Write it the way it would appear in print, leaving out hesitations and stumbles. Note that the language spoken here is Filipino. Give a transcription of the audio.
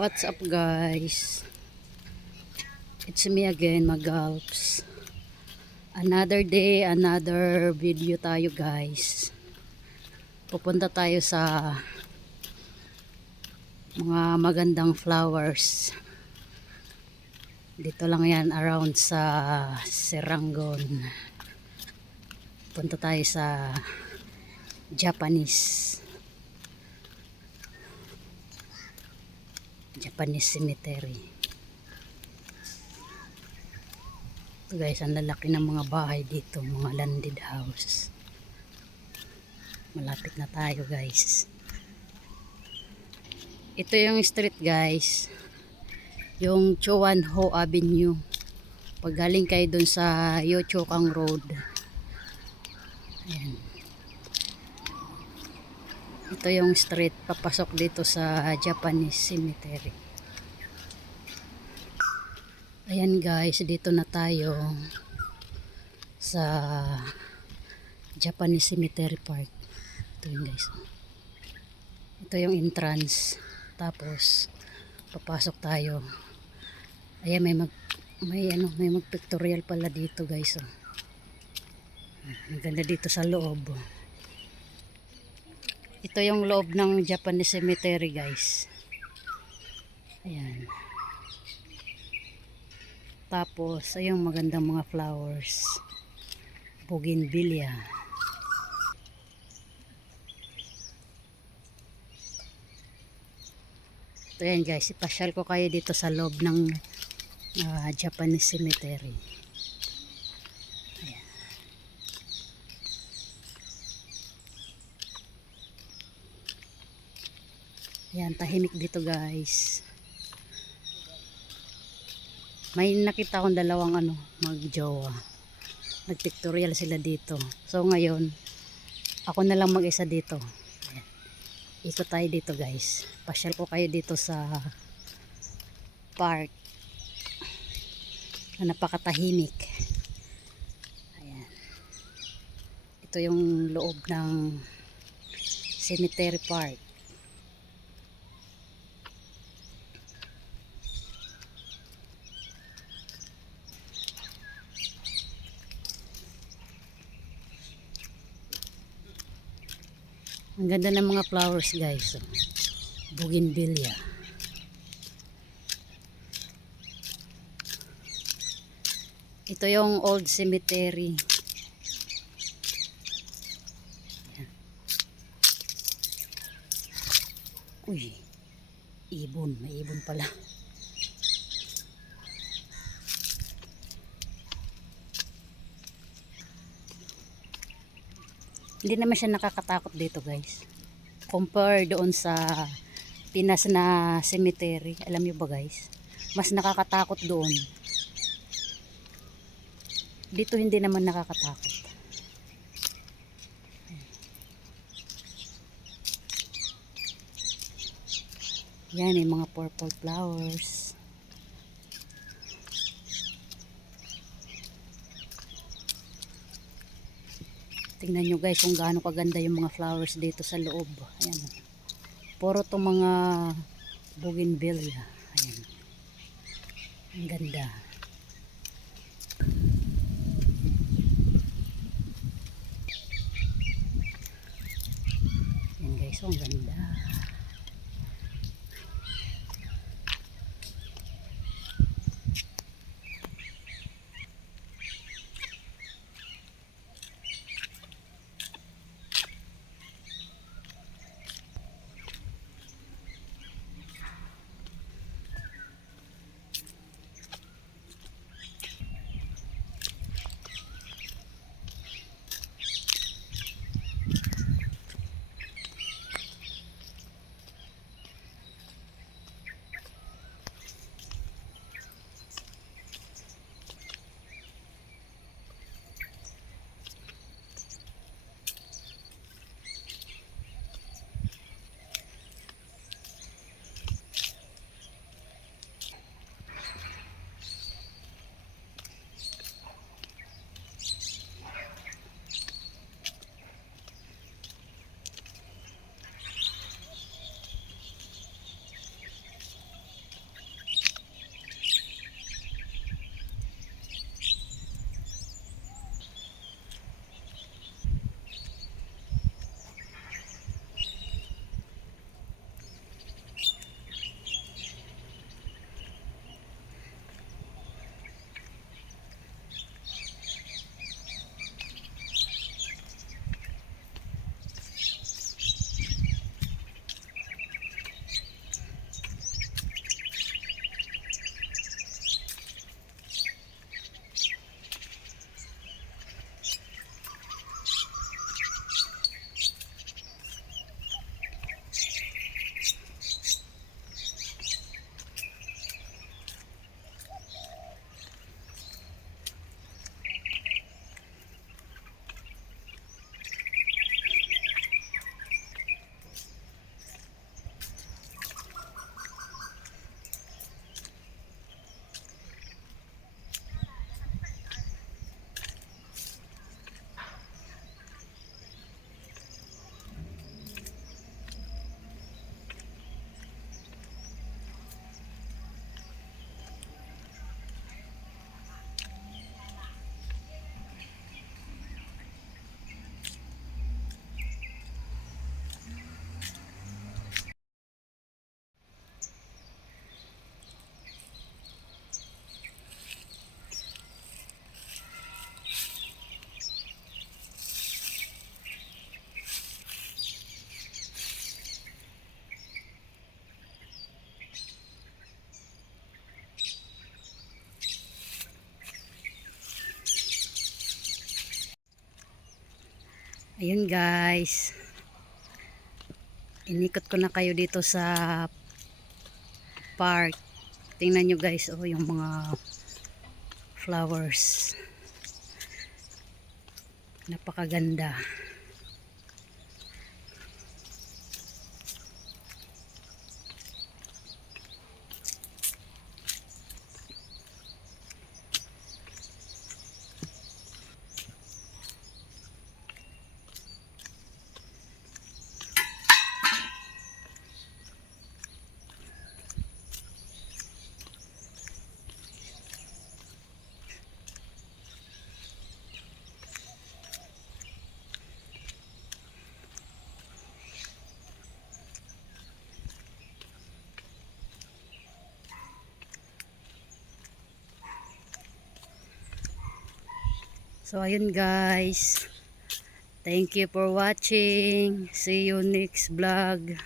What's up guys? It's me again, Magalps. Another day, another video tayo guys. Pupunta tayo sa mga magandang flowers. Dito lang yan around sa Serangoon. Punta tayo sa Japanese cemetery. Ito guys, ang lalaki ng mga bahay dito, mga landed house. Malapit na tayo guys. Ito yung street guys, yung Chowanho Avenue. Pag galing kayo dun sa Yochokang Road, ayan. Ito yung street papasok dito sa Japanese cemetery. Ayan guys, dito na tayo sa Japanese Cemetery Park. Ito yun guys. Ito yung entrance. Tapos papasok tayo. Ayan, may mag-pictorial pala dito guys. Oh. Ang ganda dito sa loob. Ito yung loob ng Japanese Cemetery guys. Ayan. Tapos, ayun magandang mga flowers. Bougainvillea. Ito yan guys, ipasyal ko kayo dito sa loob ng Japanese Cemetery. Ayan. Ayan, tahimik dito guys. May nakita akong dalawang magjowa. Nagpictorial sila dito. So ngayon, ako na lang mag-isa dito. Ayan. Ikot tayo dito guys. Pasyal ko kayo dito sa park na napakatahimik. Ayan. Ito yung loob ng cemetery park. Ang ganda ng mga flowers guys. Bougainvillea. Ito yung old cemetery. Ayan. Uy, ibon. May ibon pala. Hindi naman siya nakakatakot dito guys. Compare doon sa Pinas na cemetery. Alam niyo ba guys? Mas nakakatakot doon. Dito hindi naman nakakatakot. Yan yung mga purple flowers. Tingnan nyo guys kung gaano kaganda yung mga flowers dito sa loob. Ayan. Puro itong mga bougainvillea. Ayan. Ang ganda. Ayan guys, ang ganda. Ayun guys, inikot ko na kayo dito sa park. Tingnan nyo guys, oh, yung mga flowers. Napakaganda. So ayun guys, thank you for watching. See you next vlog.